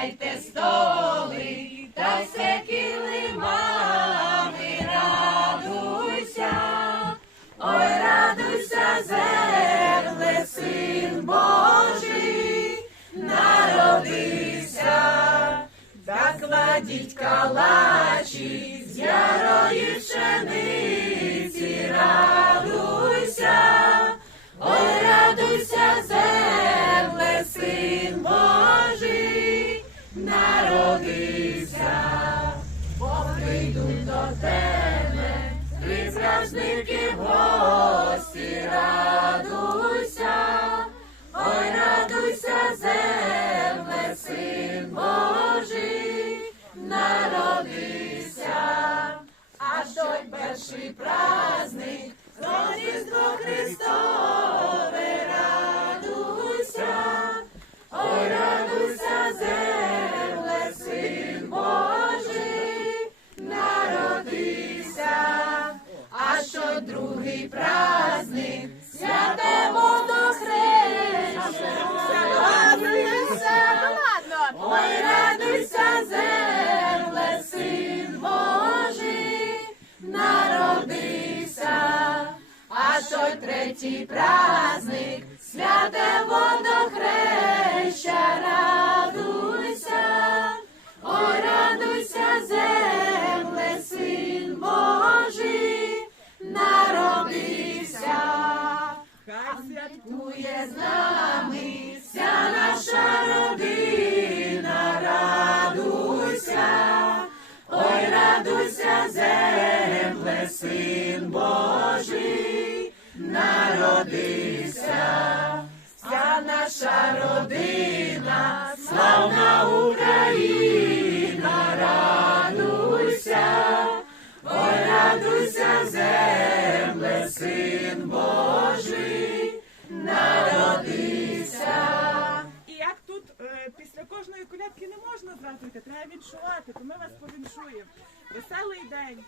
накривайте столи, та все килимами радуйся, ой, радуйся, земле, син Божий, народився, закладіть калачі з ярої пшени. В гості, радуйся, ой, радуйся, земле, син Божий, народився, а той перший праздник, Рождество Христове, другий праздник, святе водохреща, Ой, радуйся, земле, син Божий, народився, а той третій праздник, святе водохреща, радуйся, з нами. Вся наша родина, радуйся, ой, радуйся, земле, син Божий, народився, вся наша родина, славна Україна, радуйся, ой, радуйся, земле, кожної не можна зразу треба віншувати, то ми вас повіншуємо. Веселий день,